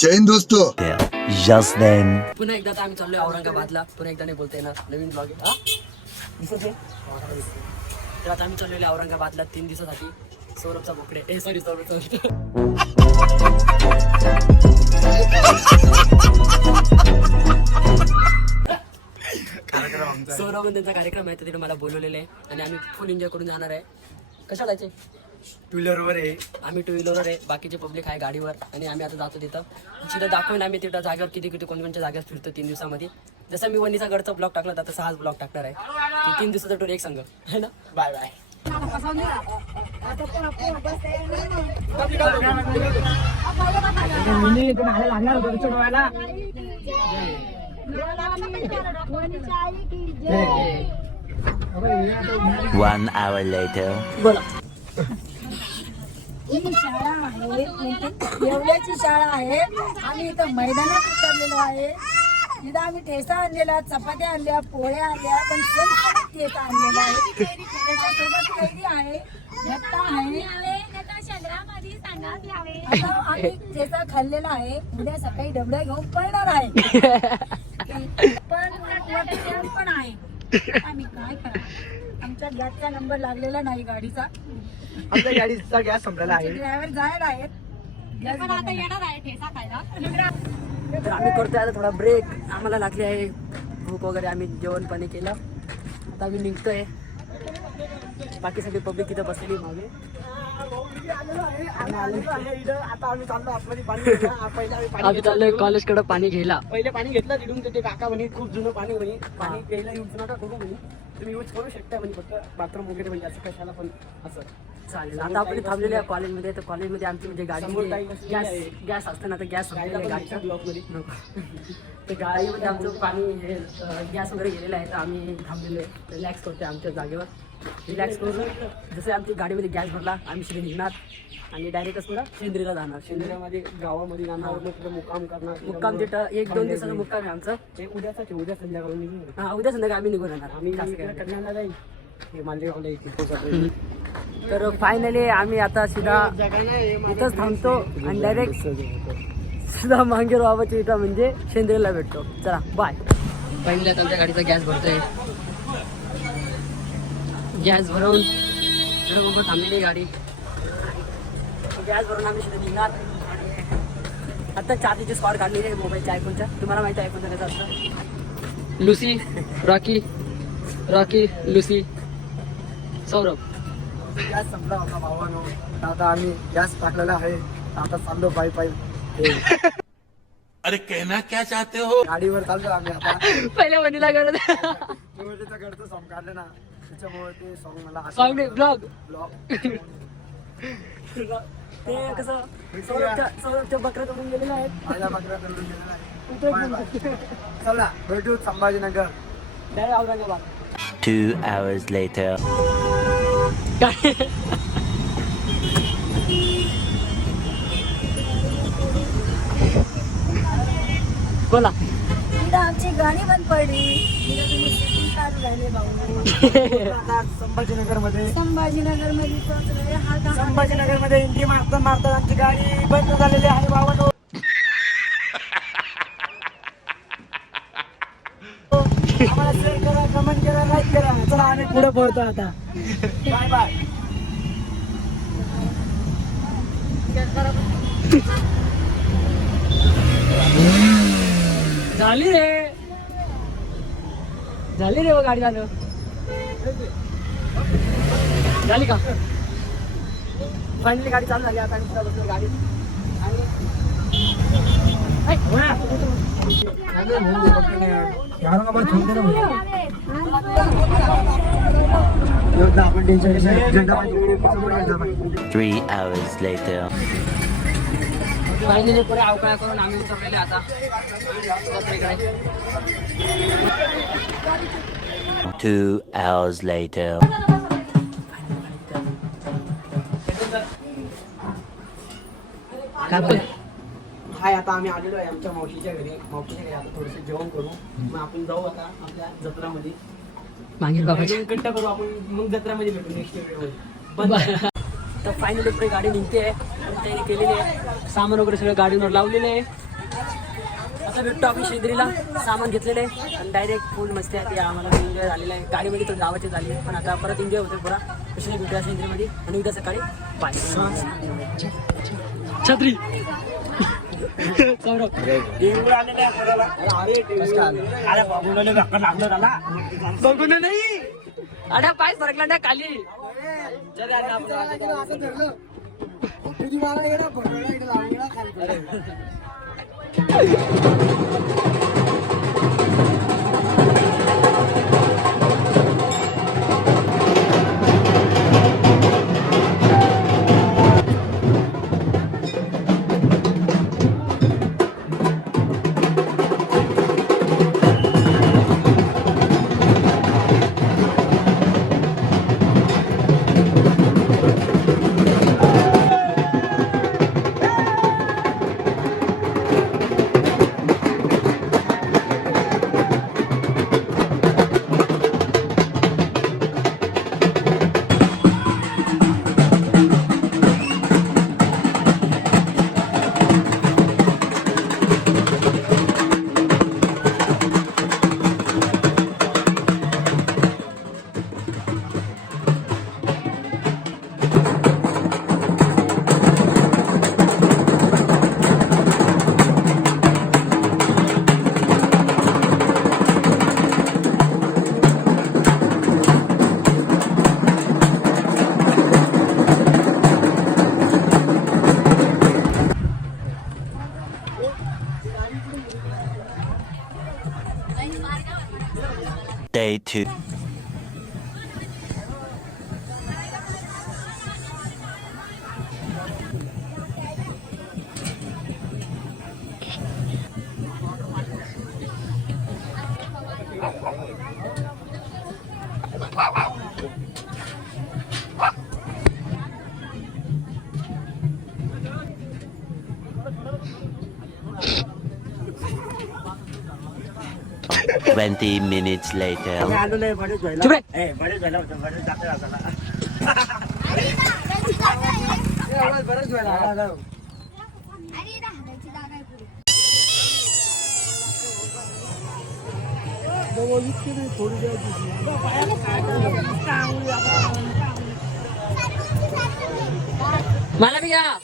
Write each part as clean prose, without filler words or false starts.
जय हिंद दोस्तों. Just then. पुन्हा एकदा आता आम्ही चाललोय औरंगाबादला. पुन्हा एकदा नाही बोलता येणार. नवीन ब्लॉग आहे. दिसत आहे? तर आता आम्ही चाललेलो औरंगाबादला 3 दिवसासाठी. सौरभचा बोकडे सॉरी सौरभचा सौरभ त्यांचा कार्यक्रम आहे, तर तिथे मला बोलवलेलं आहे आणि आम्ही फुल एन्जॉय करून जाणार आहे. कशा जायचे? टू व्हीलरवर आहे. आम्ही टू व्हीलरवर आहे, बाकीचे पब्लिक आहे गाडीवर आणि आम्ही आता जातो तिथं. तिथं दाखवून आम्ही तिथं जागेवर किती कोणत्या जागेवर फिरतो 3 दिवसामध्ये. जसं मी वनीचा गडचा ब्लॉग टाकला होता तसा हाच ब्लॉग टाकणार आहे. 3 दिवसाचा टूर एक संघ आहे ना. Bye bye. One hour later. बोला. ही शाळा आहे, येवल्याची शाळा आहे. आम्ही इथं मैदानात उतरलेलो आहे. इथं आम्ही ठेसा आणलेला, चपात्या आणल्या, पोळ्या आणल्या, पण सगळं ठेसा आणलेला आहे. त्याच्यासोबत कैरी आहे, भत्ता आहे. आता आम्ही ठेसा खाल्लेला आहे. उद्या सकाळी डबड्या घेऊन पळणार आहे. पण वाटेल पण आहे. आम्ही काय करा, आमच्या गॅसचा नंबर लागलेला नाही गाडीचा. आमच्या गाडीचा गॅस संपलेला आहे. ड्रायव्हर जायला आहेत. पण आता येणार आहे ठेसा खायला. तर आम्ही करतोय आता थोडा ब्रेक. आम्हाला लागली आहे भूक वगैरे. आम्ही जेवण पाणी केलं. आता आम्ही निघतोय. बाकी सगळी पब्लिक इथं बसलेली मागे. आता आम्ही चाललो आतमध्ये पाणी घ्यायला. आम्ही चाललोय कॉलेजकडे पाणी घ्यायला. पहिले पाणी घेतलं तिथून ते काका म्हणे खूप जुनं पाणी म्हणे. पाणी प्यायला यूज नका करू म्हणे. तुम्ही यूज करू शकता म्हणजे फक्त बाथरूम वगैरे म्हणजे असं कशाला पण असं चालेल. आता आपण थांबलेले आहे कॉलेजमध्ये. तर कॉलेजमध्ये आमची म्हणजे गाडीमध्ये गॅस असतं ना, तर गॅस संपलेला आहे गाडीचा. ब्लॉकमध्ये. तर गाडीमध्ये आमचं पाणी हे गॅस वगैरे गेलेलं आहे. तर आम्ही थांबलेलो आहे, रिलॅक्स करतोय आमच्या जागेवर. रिलॅक्स करून जसं आमची गाडीमध्ये गॅस भरला आम्ही शिरी निघणार आणि डायरेक्टच पुढं शेंद्रीला जाणार. शेंद्र्यामध्ये गावामध्ये जाणार मग तिथं मुक्काम करणार. मुक्काम तिथं 1-2 दिवसाचं मुक्काम आहे आमचं. हे उद्याच उद्या संध्याकाळी निघून हा, उद्या संध्याकाळी आम्ही निघून येणार. आम्ही खास करायला. कल्याणला जाईल. हे मांदेगावला इथे तर फायनली आम्ही आता सीधा इथंच थांबतो आणि डायरेक्ट सीधा मांगेर बाबाच्या इथं म्हणजे शेंद्रेला भेटतो. चला बाय. फायनली आता आमच्या गाडीचा गॅस भरतोय. गॅस भरवून थांबलेली गाडी. गॅस भरून आम्ही सीधा निघणार. आता चार्जिंगची स्पॉट काढलेली आहे मोबाईलच्या आयफोनच्या. तुम्हाला माहिती आहे आयफोनचा कसं असतं. Lucy Rocky Lucy Saurabh. Gas संपला होता भावानो. आता आम्ही गॅस टाकलेला आहे. आता चाललो पायी. अरे कहना क्या चाहते हो? गाडीवर चाललो आम्ही आता. पहिल्या वनीला करत निवडीचं घरचं सॉंग काढलं ना, त्याच्यामुळे ते सॉंग मला सॉन्ग ब्लॉग ब्लॉग ते कसं सौरभच्या बकऱ्या करून गेलेल्या आहेत. माझ्या बकऱ्या करून गेलेला आहे. चला भेटू Sambhajinagar. Direct Aurangabad. 2 hours later. बोला. इथं आमची गाडी बंद पडली. इथं तुम्ही शूटिंग काढून राहिले भाऊ. आता संभाजीनगर मध्ये संभाजीनगर मध्ये पोहोचलोय. हा गाव संभाजीनगर मध्ये एंट्री मारता आमची गाडी बंद झालेली आहे भावानो. आम्हाला शेअर करा, कमेंट करा, लाईक करा. चला आम्ही पुढे पळतो आता. Bye bye. झाली रे वो गाडी झालं. झाली का? फायनली गाडी चालू झाली. आता आम्ही बसलो गाडी आपण टेन्शन 3 hours later. फायनली पुढे अवकाळ करून आम्ही उतरलेले आता जत्रेकडे. 2 hours later. हाय आता आम्ही आलेलो आहे आमच्या मावशीच्या घरी. आता थोडंसं जेवण करू. मग आपण जाऊ आता आपल्या जत्रामध्ये. मागे बाबाची कट्ट करू आपण. मग जत्रामध्ये भेटू नेक्स्ट व्हिडिओ. तर फायनली पुढे गाडी निघते आहे. तयारी केलेली आहे. सामान वगैरे सगळं गाडीवर लावलेलं आहे. आता भेटतो आपण शेंद्रीला सामान घेतलेलं आहे आणि डायरेक्ट फुल मस्ती आहे ती आम्हाला एन्जॉय झालेला आहे. गाडीमध्ये तर गावाची झाली पण आता परत एन्जॉय होतो पुरा. कशी भेटूया शेंद्रीमध्ये आणि उद्या सकाळी बाय. छत्री बघून नाही अरे पाय सरकला ना खाली. Day 2. Twenty minutes later. चुप रे. मला भी घ्या.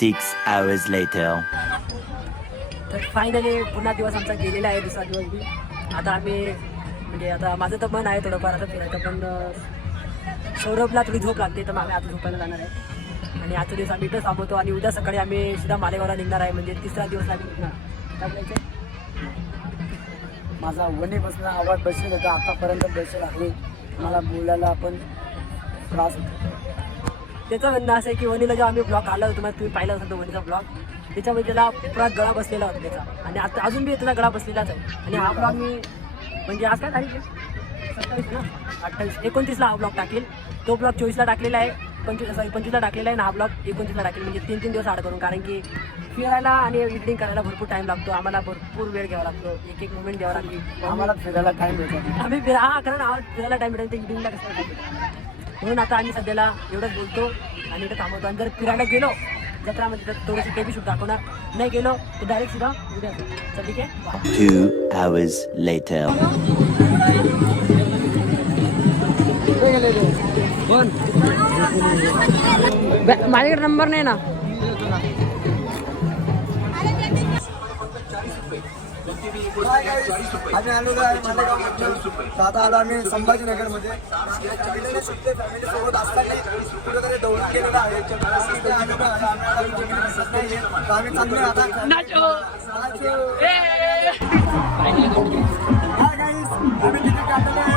Six hours later. तर फायनली पुन्हा दिवस आमचा गेलेला आहे. दुसरा दिवस बी आता आम्ही म्हणजे आता माझं तर मन आहे थोडंफार आता फिरायचं पण सौरभला थोडी झोप लागते तर मग आम्ही आता झोपायला जाणार आहे आणि आजचा दिवस आम्ही इथं थांबवतो आणि उद्या सकाळी आम्ही सीधा मालेगावला निघणार आहे. म्हणजे तिसरा दिवस आम्ही निघणार. काय बोलायचं? माझा वणीपासून आवाज बसेल होता आतापर्यंत बसेल आहे. मला बोलायला पण त्रास होतो. त्याचं म्हणणं असं आहे की वणीला जेव्हा आम्ही ब्लॉग आला होता तुम्ही पाहिला होता वणीचा ब्लॉग त्याच्यामध्ये त्याला पुरा गळा बसलेला होता त्याचा आणि आता अजून बी त्याला गळा बसलेलाच आहे. आणि हा ब्लॉग मी म्हणजे आज काय तारीख आहे 27 ना 28 29ला हा ब्लॉग टाकेल. तो ब्लॉग 24ला टाकलेला आहे 25ला टाकलेला आहे आणि हा ब्लॉग 29ला टाकेल. म्हणजे 3 दिवस आड करून कारण की फिरायला आणि एडिटिंग करायला भरपूर टाईम लागतो. आम्हाला भरपूर वेळ घ्यावा लागतो. एक मुवमेंट घ्यावा लागते. आम्हाला फिरायला टाइम भेटतो. आम्ही कारण फिरायला टाईम भेटेल तर एडिटिंगला कसं टाईम. म्हणून आता आम्ही सध्याला एवढंच बोलतो आणि इथं थांबवतो. आणि जर फिरायला गेलो जत्रामध्ये तर थोडंसं ते बी शूट दाखवणार. नाही गेलो तर डायरेक्ट सुद्धा उद्या चल ठीक आहे. 2 hours later. माझ्याकडे नंबर नाही ना. आम्ही आलेलो आहे मालेगाव. आता आलो आम्ही संभाजीनगर मध्ये. फॅमिली सोबत असताना कुठेतरी दौडून गेलेला आहे. आम्ही चांगले आता आम्ही तिथे काढलेलं आहे.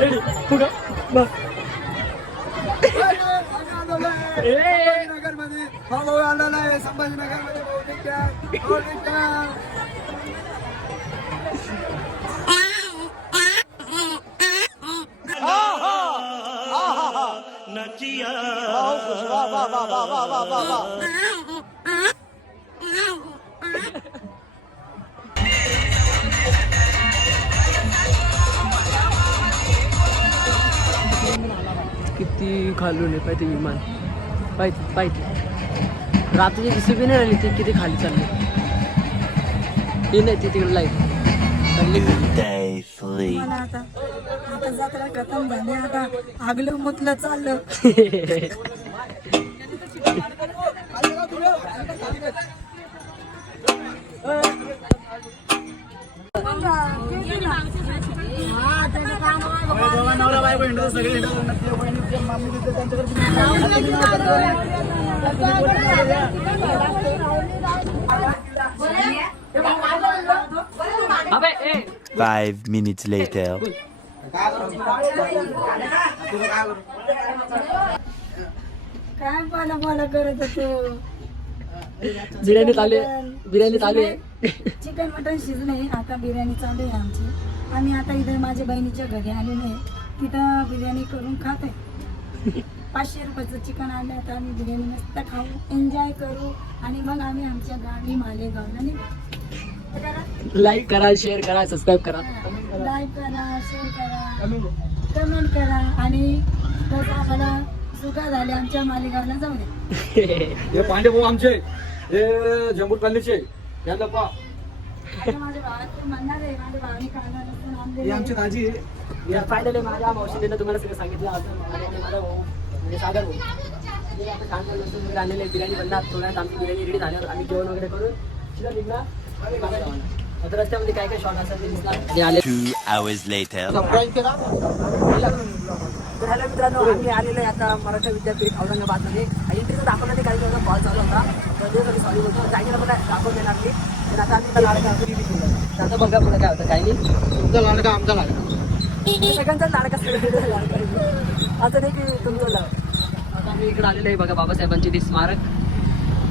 रेडी पुढं बस संभाजीनगर मध्ये हा भाऊ आलेला आहे. संभाजीनगर मध्ये किती खालून आहे पाहिजे विमान पाहिजे रात्रीची दिसू बी नाही राहिली ती किती खाली चालली ती नाही ती तिकडे लाईट चालली Day 3. मला आता आता जत्रा खतम झाली आता आगलं मुतलं चाललं हा त्याचं काम आहे बाबा. नवरा बायको हिंडतो सगळे अबे ए 5 minutes later. काय बोला करत होतो बिर्याणी चालू आहे चिकन मटन शिजले आता बिर्याणी चालू आहे आमची. आम्ही आता इथे माझ्या बहिणीच्या घरी आलेलो आहे तिथं बिर्याणी करून खात आहे. 500 रुपयाचं चिकन आणलं आता आम्ही बिर्याणी मस्त खाऊ एन्जॉय करू आणि मग आम्ही आमच्या गावी मालेगावला निघू. लाईक करा शेअर करा सबस्क्राईब करा लाईक करा शेअर करा कमेंट करा आणि तसं आम्हाला सुका झाले आमच्या मालेगावला जाऊ दे. हे पांडे भाऊ आमचे हे जम्मू कॉलनीचे यांना पहा आता माझ्या भावात म्हणणार आहे माझ्या भावाने खाणार नसून ही आणलेलं आमची आहे. दाजी आहे. फायनली माझ्या मावशीने तुम्हाला सगळं सांगितलं आणि माझा भाऊ म्हणजे सागर भाऊ हे आता छान लसूण वगैरे आणलेले बिर्याणी बनणार थोड्यात आमची बिर्याणी रेडी झाल्यावर आम्ही जेवण वगैरे करून तिला निघणार आता रस्त्यामध्ये काय काय शॉट असतात ते दिसणार आले 2 hours later. तर हॅलो मित्रांनो आम्ही आलेलो आहे आता मराठा विद्यापीठ औरंगाबादमध्ये इंटरव्ह्यू दाखवण्यासाठी काही दिवसा कॉल चालू होता तर ते सॉरी बोलतो काही मला दाखवून देणार नाही पण आता आम्ही लाडका आता बघा पुढे काय होतं काही नाही तुमचा लाडका आमचा लाडका सगळ्यांचा लाडका असं नाही की तुमचं लाड आता आम्ही इकडे आलेलो आहे बघा बाबासाहेबांची ती स्मारक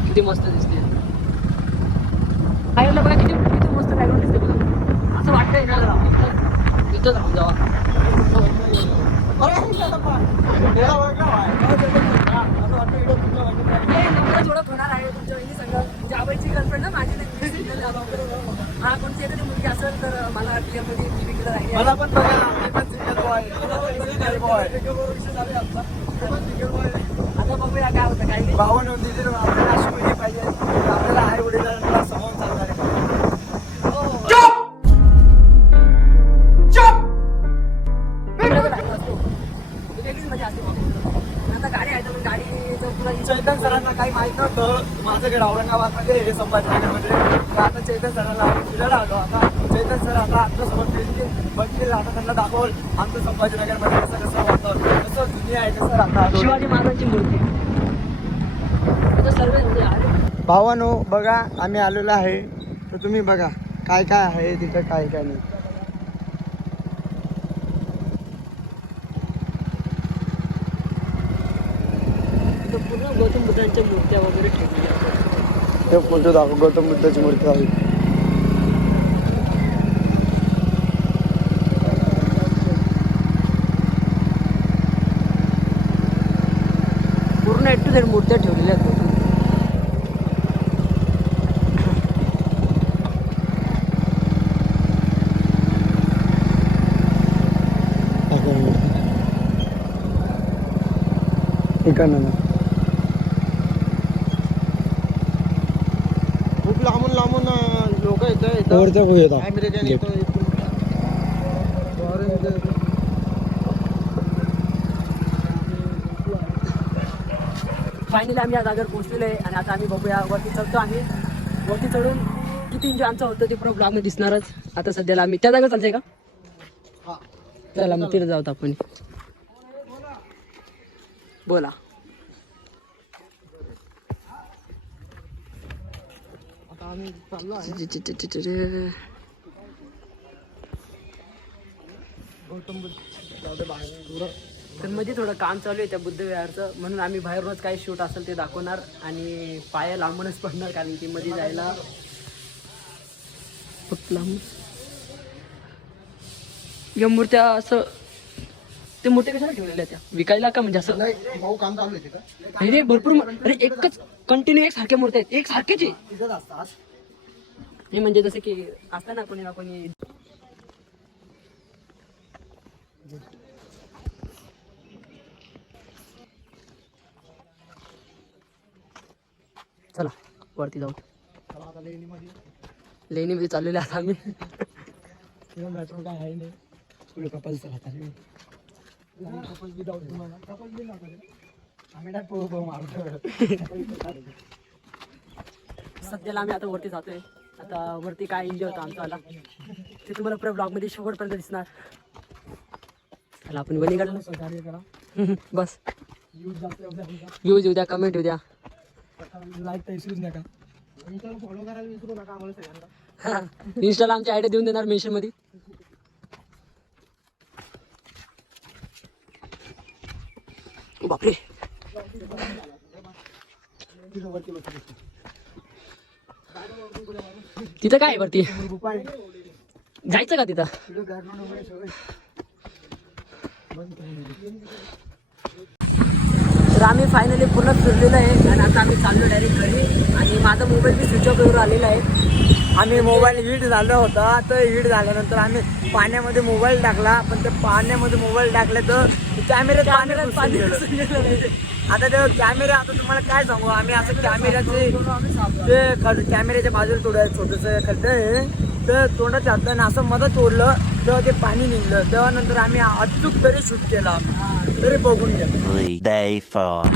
किती मस्त दिसते आईला बघा किती किती मस्त बॅकग्राऊंड दिसते बघा असं वाटतंय इथं राहून जावा ओळख होणार आहे तुमच्या वहिनी सगळं जावईची गर्लफ्रेंड ना माझी हा कोणती एखादी मुलगी असेल तर मला मध्ये तिकडे राहिली मला पण बघा मी पण सिंगल बॉय आता बघूया काय होतं काही नाही भावना आपल्याला अशी मुलगी पाहिजे आपल्याला आई वडिलांना समोर चालणार आता गाडी आहे तर गाडीचं तुला चैतन सरांना काही माहित नव्हतं माझं घर औरंगाबादमध्ये हे संभाजीनगरमध्ये तर आता चैतन सरांना आम्ही फिरायला आलो आता चैतन सर आता आमच्यासोबत बघतील आता त्यांना दाखवल आमचं संभाजीनगरमध्ये कसं कसं वाटतं कसं दुनिया आहे कसं राहतात शिवाजी महाराजांची मूर्ती आता सर्व म्हणजे भावानो बघा आम्ही आलेलो आहे तर तुम्ही बघा काय काय आहे तिथं काय काय नाही पूर्ण गौतम बुद्धांच्या मूर्त्या वगैरे ठेवलेल्या आहेत ते फोटो दाखव गौतम बुद्धाची मूर्ती आहे पूर्ण एट टू झेड मूर्त्या ठेवलेल्या आहेत इकडनं खूप लांबून लांबून लोक येतात फायनली आम्ही आज जागेवर पोहोचलेलो आहे आणि आता आम्ही बघूया वरती चढतो आम्ही वरती चढून किती एन्जॉय आमचं होतं ते पुढं ब्लॉगमध्ये दिसणारच आता सध्याला आम्ही त्या जागा चालतंय का चला मग तिथे जाऊत आपण बोला आता आम्ही चाललो आहे गौतम बुद्ध तर मध्ये थोडं काम चालू आहे त्या बुद्धविहारचं, म्हणून आम्ही बाहेरूनच काही शूट असेल ते दाखवणार आणि पाया लांबूनच पडणार, कारण की मध्ये जायला फक्त लांब. या मूर्त्या असं ते मोठे कशाला ठेवलेल्या त्या विकायला का, म्हणजे असं भाऊ काम चालू आहे नाही रे, भरपूर अरे एकच कंटिन्यू एक सारख्या मूर्त्या आहेत, एक सारखेच आहे. तिथंच असतात. हे म्हणजे जसं की असतं ना कोणी चला वरती जाऊ. लेणीमध्ये चाललेले आता आम्ही. मेट्रो काय आहे नाही पुढे कपल्स राहतात कपल बी जाऊ तुम्हाला कपल बी नका आम्ही नाही पोह मारतो. सध्याला आम्ही आता वरती जातोय. आता वरती काय एन्जॉय होतो आमचा आला ते तुम्हाला पुढे ब्लॉग मध्ये शेवटपर्यंत दिसणार. चला आपण वणी काढलं सहकार्य करा. बस. यूज जास्त व्ह्यूज येऊ द्या, कमेंट येऊ द्या. लाईक तर विसरूच नका. फॉलो करायला विसरू नका आम्हाला सगळ्यांना. इंस्टाला आमची आयडिया देऊन देणार मेन्शन मध्ये. बापरे तिथं काय आहे वरती, जायचं का तिथं? तर आम्ही फायनली पूर्ण फिरलेलो आहे आणि आता आम्ही चाललो डायरेक्ट घरी. आणि माझा मोबाईल बी स्विच ऑफ वर आलेला आहे. आम्ही मोबाईल हीट झाला होता, तर हीट झाल्यानंतर आम्ही पाण्यामध्ये मोबाईल टाकला, पण ते पाण्यामध्ये मोबाईल टाकले तर कॅमेऱ्यात पाणी घुसून गेलं. आता ते कॅमेरा, आता तुम्हाला काय सांगू, आम्ही असं कॅमेऱ्याचे ते कॅमेऱ्याच्या बाजूला थोडं छोटंसं खड्डं आहे, तर तोंडाच्या हाताने असं मदत ओढलं तेव्हा ते पाणी निघलं. तेव्हा नंतर आम्ही अचूक तरी शूट केला, तरी बघून घ्या. Day 4.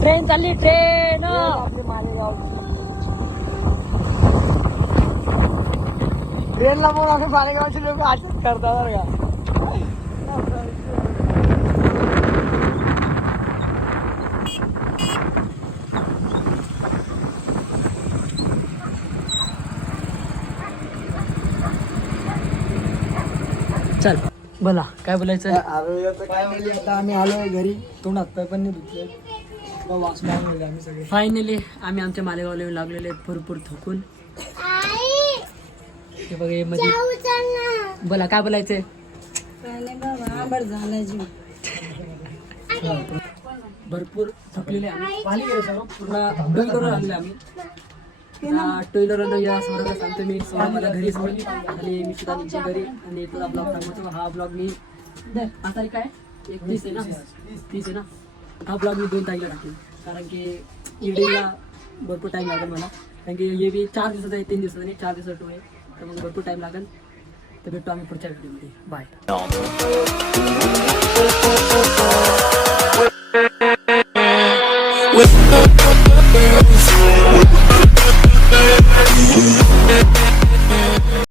ट्रेन चालली, ट्रेन. आपले मालेगाव ट्रेनला मग आम्ही मालेगावचे लोक असेच करतात बरं का. चल बोला काय बोलायचं. काय म्हणजे आता आम्ही आलोय घरी, तोंड हातपाय पण नाही धुतले, वास मारून आम्ही सगळे. फायनली आम्ही आमच्या मालेगावला येऊन लागलेले आहेत, भरपूर थकून. हे बघा हे मध्ये बोला काय बोलायचंय. भरपूर थकलेले आम्ही, पूर्ण टू व्हीलर आणले आम्ही. टू व्हीलर या समोर सांगतो मी, समोर मला घरी सोडली आणि मी सुद्धा निघतो घरी. आणि तुझा ब्लॉग सांगतो, हा ब्लॉग मी आज तारीख काय 31 आहे ना, 30 आहे ना. हा ब्लॉग मी 2 तारखेला टाकला, कारण की एडिटिंगला भरपूर टाईम लागेल मला, कारण की हे बी 4 दिवसाचा आहे, 3 दिवसाचा नाही, 4 दिवसाचा टू आहे, तर मग भरपूर टाईम लागेल. तर भेटतो आम्ही पुढच्या व्हिडिओमध्ये. बाय.